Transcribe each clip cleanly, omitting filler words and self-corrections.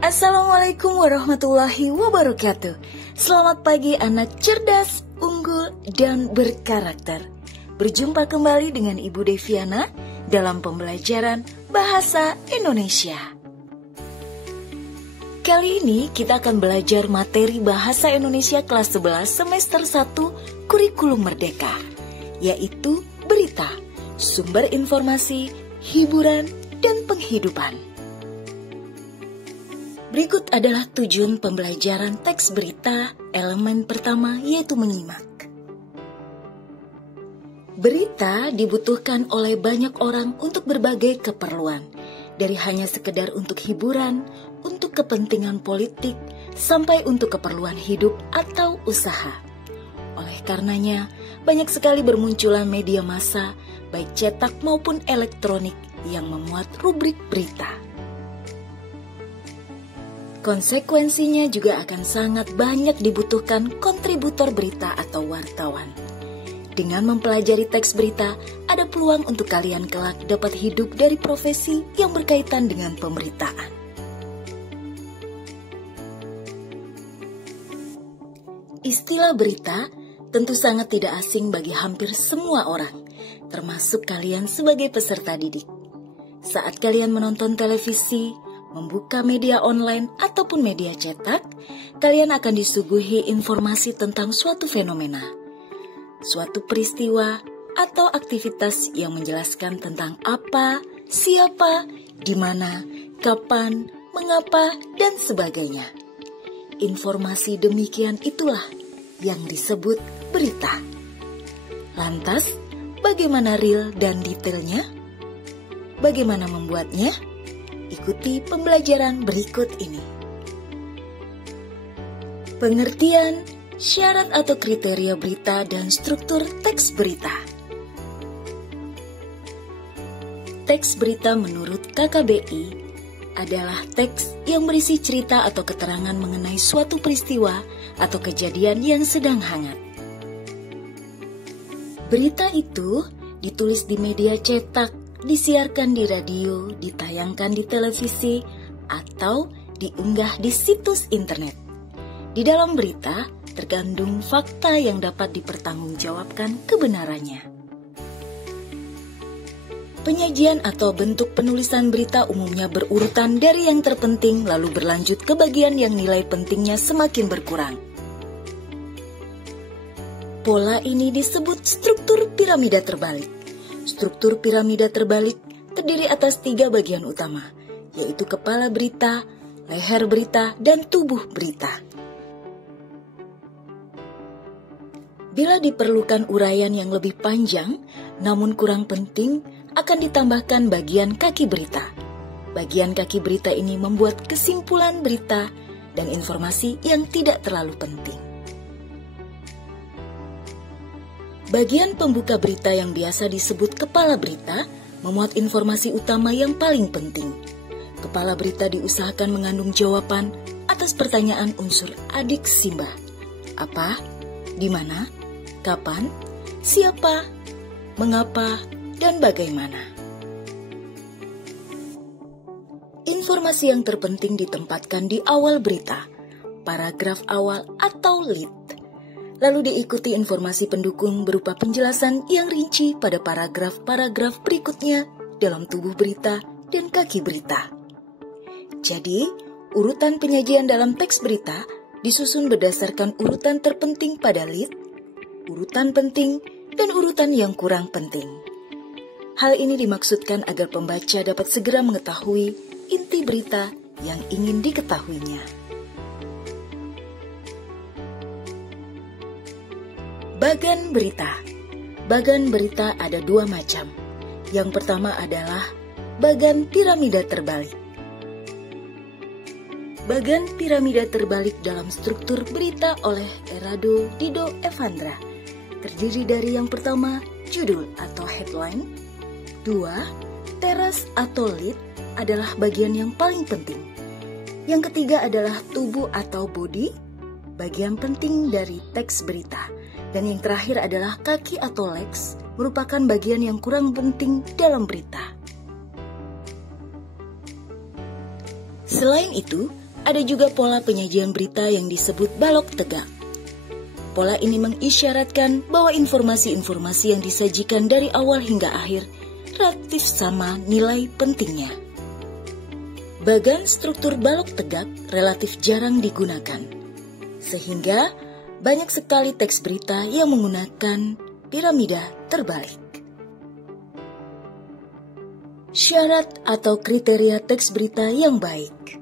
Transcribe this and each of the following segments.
Assalamualaikum warahmatullahi wabarakatuh. Selamat pagi anak cerdas, unggul, dan berkarakter. Berjumpa kembali dengan Ibu Deviana dalam pembelajaran Bahasa Indonesia. Kali ini kita akan belajar materi Bahasa Indonesia kelas 11 semester 1 Kurikulum Merdeka, yaitu berita, sumber informasi, hiburan, dan penghidupan. Berikut adalah tujuan pembelajaran teks berita. Elemen pertama yaitu menyimak. Berita dibutuhkan oleh banyak orang untuk berbagai keperluan, dari hanya sekedar untuk hiburan, untuk kepentingan politik, sampai untuk keperluan hidup atau usaha. Oleh karenanya, banyak sekali bermunculan media massa, baik cetak maupun elektronik, yang memuat rubrik berita. Konsekuensinya juga akan sangat banyak dibutuhkan kontributor berita atau wartawan. Dengan mempelajari teks berita, ada peluang untuk kalian kelak dapat hidup dari profesi yang berkaitan dengan pemberitaan. Istilah berita tentu sangat tidak asing bagi hampir semua orang, termasuk kalian sebagai peserta didik. Saat kalian menonton televisi, membuka media online ataupun media cetak, kalian akan disuguhi informasi tentang suatu fenomena, suatu peristiwa, atau aktivitas yang menjelaskan tentang apa, siapa, di mana, kapan, mengapa, dan sebagainya. Informasi demikian itulah yang disebut berita. Lantas, bagaimana real dan detailnya? Bagaimana membuatnya? Ikuti pembelajaran berikut ini. Pengertian, syarat atau kriteria berita dan struktur teks berita. Teks berita menurut KKBI adalah teks yang berisi cerita atau keterangan mengenai suatu peristiwa atau kejadian yang sedang hangat. Berita itu ditulis di media cetak, disiarkan di radio, ditayangkan di televisi, atau diunggah di situs internet. Di dalam berita terkandung fakta yang dapat dipertanggungjawabkan kebenarannya. Penyajian atau bentuk penulisan berita umumnya berurutan dari yang terpenting lalu berlanjut ke bagian yang nilai pentingnya semakin berkurang. Pola ini disebut struktur piramida terbalik. Struktur piramida terbalik terdiri atas 3 bagian utama, yaitu kepala berita, leher berita, dan tubuh berita. Bila diperlukan uraian yang lebih panjang, namun kurang penting, akan ditambahkan bagian kaki berita. Bagian kaki berita ini membuat kesimpulan berita dan informasi yang tidak terlalu penting. Bagian pembuka berita yang biasa disebut kepala berita memuat informasi utama yang paling penting. Kepala berita diusahakan mengandung jawaban atas pertanyaan unsur adik simbah. Apa, di mana, kapan, siapa, mengapa, dan bagaimana. Informasi yang terpenting ditempatkan di awal berita, paragraf awal atau lead. Lalu diikuti informasi pendukung berupa penjelasan yang rinci pada paragraf-paragraf berikutnya dalam tubuh berita dan kaki berita. Jadi, urutan penyajian dalam teks berita disusun berdasarkan urutan terpenting pada lead, urutan penting, dan urutan yang kurang penting. Hal ini dimaksudkan agar pembaca dapat segera mengetahui inti berita yang ingin diketahuinya. Bagan berita. Bagan berita ada 2 macam. Yang pertama adalah bagan piramida terbalik. Bagan piramida terbalik dalam struktur berita oleh Erado Dido Evandra terdiri dari yang pertama, judul atau headline. 2, teras atau lead adalah bagian yang paling penting. Yang ketiga adalah tubuh atau body, bagian penting dari teks berita. Dan yang terakhir adalah kaki atau legs, merupakan bagian yang kurang penting dalam berita. Selain itu, Ada juga pola penyajian berita yang disebut balok tegak. Pola ini mengisyaratkan bahwa informasi-informasi yang disajikan dari awal hingga akhir relatif sama nilai pentingnya. Bagan struktur balok tegak relatif jarang digunakan, sehingga banyak sekali teks berita yang menggunakan piramida terbalik. Syarat atau kriteria teks berita yang baik.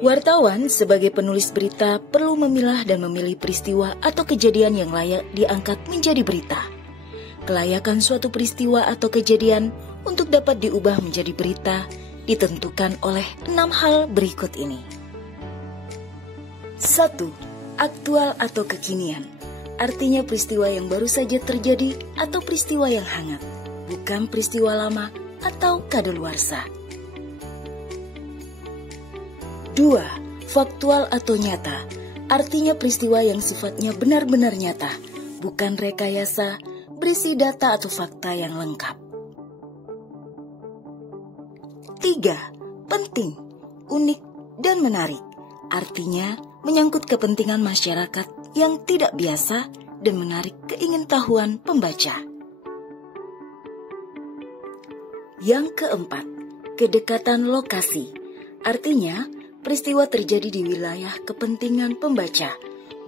Wartawan sebagai penulis berita perlu memilah dan memilih peristiwa atau kejadian yang layak diangkat menjadi berita. Kelayakan suatu peristiwa atau kejadian untuk dapat diubah menjadi berita ditentukan oleh 6 hal berikut ini. 1. Aktual atau kekinian. Artinya peristiwa yang baru saja terjadi atau peristiwa yang hangat, bukan peristiwa lama atau kadaluarsa. 2. Faktual atau nyata. Artinya peristiwa yang sifatnya benar-benar nyata, bukan rekayasa, berisi data atau fakta yang lengkap. 3. Penting, unik, dan menarik. Artinya menyangkut kepentingan masyarakat yang tidak biasa dan menarik keingintahuan pembaca. Yang keempat, kedekatan lokasi. Artinya peristiwa terjadi di wilayah kepentingan pembaca,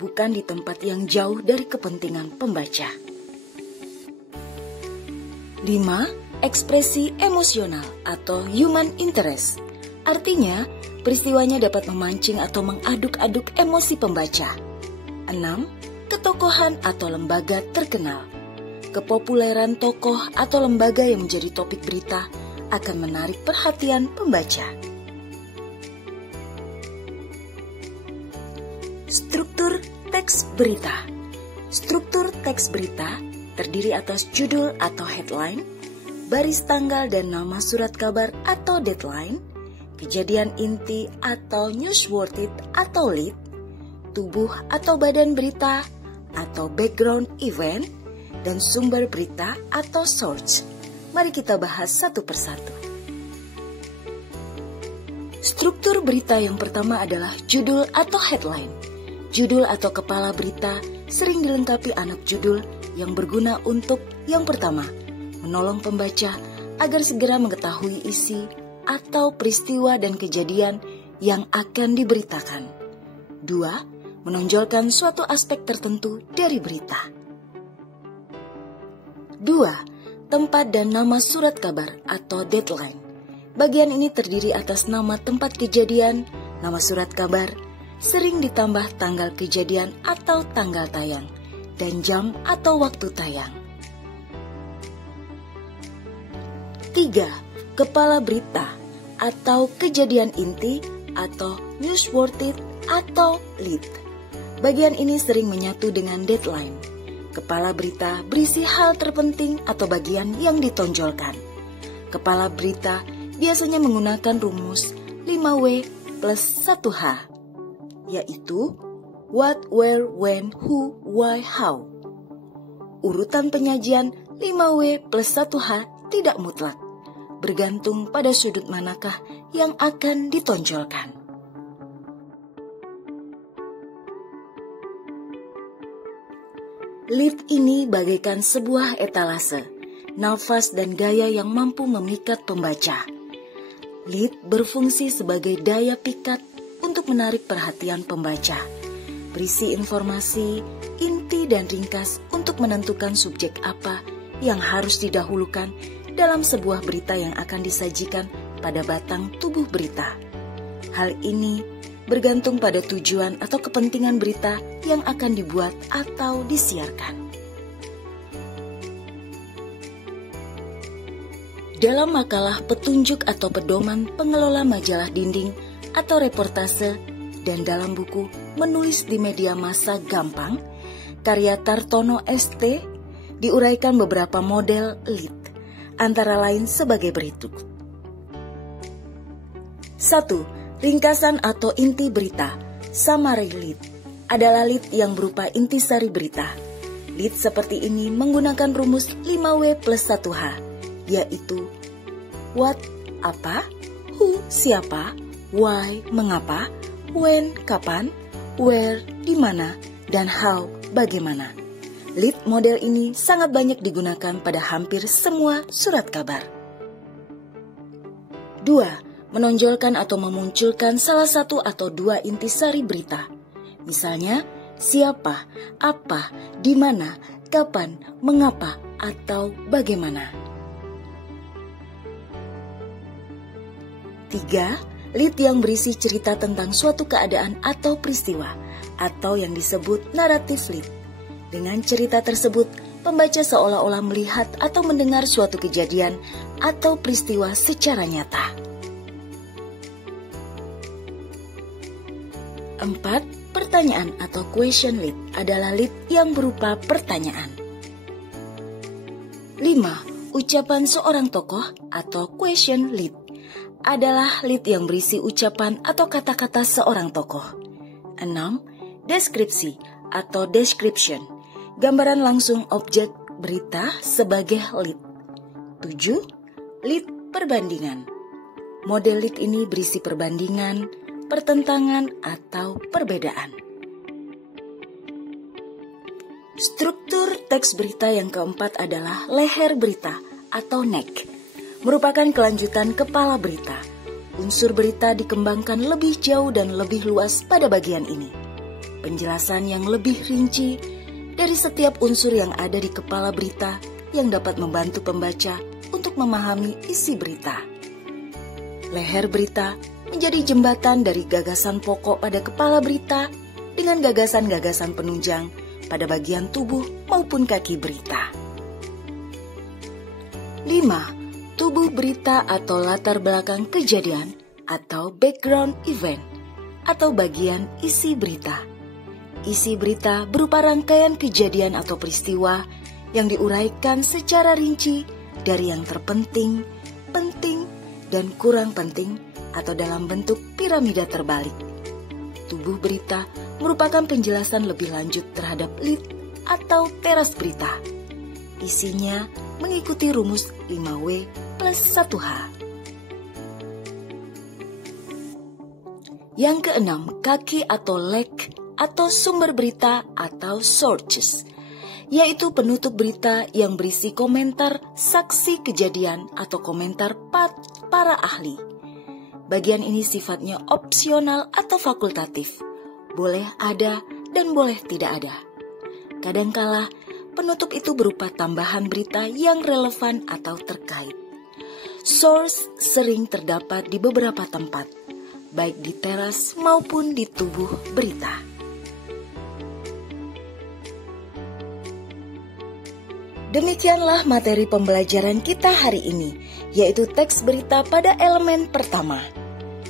bukan di tempat yang jauh dari kepentingan pembaca. 5. Ekspresi emosional atau human interest. Artinya, peristiwanya dapat memancing atau mengaduk-aduk emosi pembaca. 6. Ketokohan atau lembaga terkenal. Kepopuleran tokoh atau lembaga yang menjadi topik berita akan menarik perhatian pembaca. Struktur teks berita. Struktur teks berita terdiri atas judul atau headline, baris tanggal dan nama surat kabar atau deadline, kejadian inti atau newsworthy atau lead, tubuh atau badan berita atau background event, dan sumber berita atau source. Mari kita bahas satu persatu. Struktur berita yang pertama adalah judul atau headline. Judul atau kepala berita sering dilengkapi anak judul yang berguna untuk yang pertama, menolong pembaca agar segera mengetahui isi atau peristiwa dan kejadian yang akan diberitakan. 2. Menonjolkan suatu aspek tertentu dari berita. 2. Tempat dan nama surat kabar atau deadline. Bagian ini terdiri atas nama tempat kejadian, nama surat kabar, sering ditambah tanggal kejadian atau tanggal tayang, dan jam atau waktu tayang. 3. Kepala berita atau kejadian inti atau newsworthy atau lead. Bagian ini sering menyatu dengan deadline. Kepala berita berisi hal terpenting atau bagian yang ditonjolkan. Kepala berita biasanya menggunakan rumus 5W plus 1H. Yaitu what, where, when, who, why, how. Urutan penyajian 5W plus 1H tidak mutlak, bergantung pada sudut manakah yang akan ditonjolkan. Lead ini bagaikan sebuah etalase, nafas dan gaya yang mampu memikat pembaca. Lead berfungsi sebagai daya pikat untuk menarik perhatian pembaca, berisi informasi, inti dan ringkas untuk menentukan subjek apa yang harus didahulukan dalam sebuah berita yang akan disajikan pada batang tubuh berita. Hal ini bergantung pada tujuan atau kepentingan berita yang akan dibuat atau disiarkan. Dalam makalah petunjuk atau pedoman pengelola majalah dinding atau reportase, dan dalam buku Menulis di Media Massa Gampang, karya Tartono ST, diuraikan beberapa model lead, antara lain sebagai berikut. 1. Ringkasan atau inti berita. Summary lead adalah lead yang berupa intisari berita. Lead seperti ini menggunakan rumus 5W plus 1H, yaitu what, apa, who, siapa, why, mengapa, when, kapan, where, di mana, dan how, bagaimana. Lead model ini sangat banyak digunakan pada hampir semua surat kabar. 2. Menonjolkan atau memunculkan salah satu atau dua intisari berita. Misalnya, siapa, apa, di mana, kapan, mengapa, atau bagaimana. 3. Lead yang berisi cerita tentang suatu keadaan atau peristiwa, atau yang disebut naratif lead. Dengan cerita tersebut, pembaca seolah-olah melihat atau mendengar suatu kejadian atau peristiwa secara nyata. 4. Pertanyaan atau question lead adalah lead yang berupa pertanyaan. 5. Ucapan seorang tokoh atau question lead adalah lead yang berisi ucapan atau kata-kata seorang tokoh. 6. Deskripsi atau description, gambaran langsung objek berita sebagai lead. 7. Lead perbandingan. Model lead ini berisi perbandingan, pertentangan, atau perbedaan. Struktur teks berita yang keempat adalah leher berita atau neck. Merupakan kelanjutan kepala berita. Unsur berita dikembangkan lebih jauh dan lebih luas pada bagian ini. Penjelasan yang lebih rinci dari setiap unsur yang ada di kepala berita yang dapat membantu pembaca untuk memahami isi berita. Leher berita menjadi jembatan dari gagasan pokok pada kepala berita dengan gagasan-gagasan penunjang pada bagian tubuh maupun kaki berita. 5. Tubuh berita atau latar belakang kejadian atau background event atau bagian isi berita. Isi berita berupa rangkaian kejadian atau peristiwa yang diuraikan secara rinci dari yang terpenting, penting, dan kurang penting atau dalam bentuk piramida terbalik. Tubuh berita merupakan penjelasan lebih lanjut terhadap lead atau teras berita. Isinya mengikuti rumus 5W plus 1H. Yang keenam, kaki atau leg atau sumber berita atau sources, yaitu penutup berita yang berisi komentar saksi kejadian atau komentar para ahli. Bagian ini sifatnya opsional atau fakultatif, boleh ada dan boleh tidak ada. Kadangkala penutup itu berupa tambahan berita yang relevan atau terkait. Source sering terdapat di beberapa tempat, baik di teras maupun di tubuh berita. Demikianlah materi pembelajaran kita hari ini, yaitu teks berita pada elemen pertama.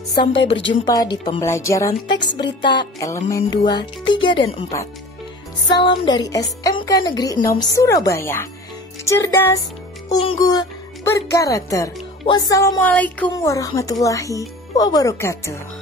Sampai berjumpa di pembelajaran teks berita elemen 2, 3, dan 4. Salam dari SMK Negeri 6 Surabaya. Cerdas, unggul, berkarakter. Wassalamualaikum warahmatullahi wabarakatuh.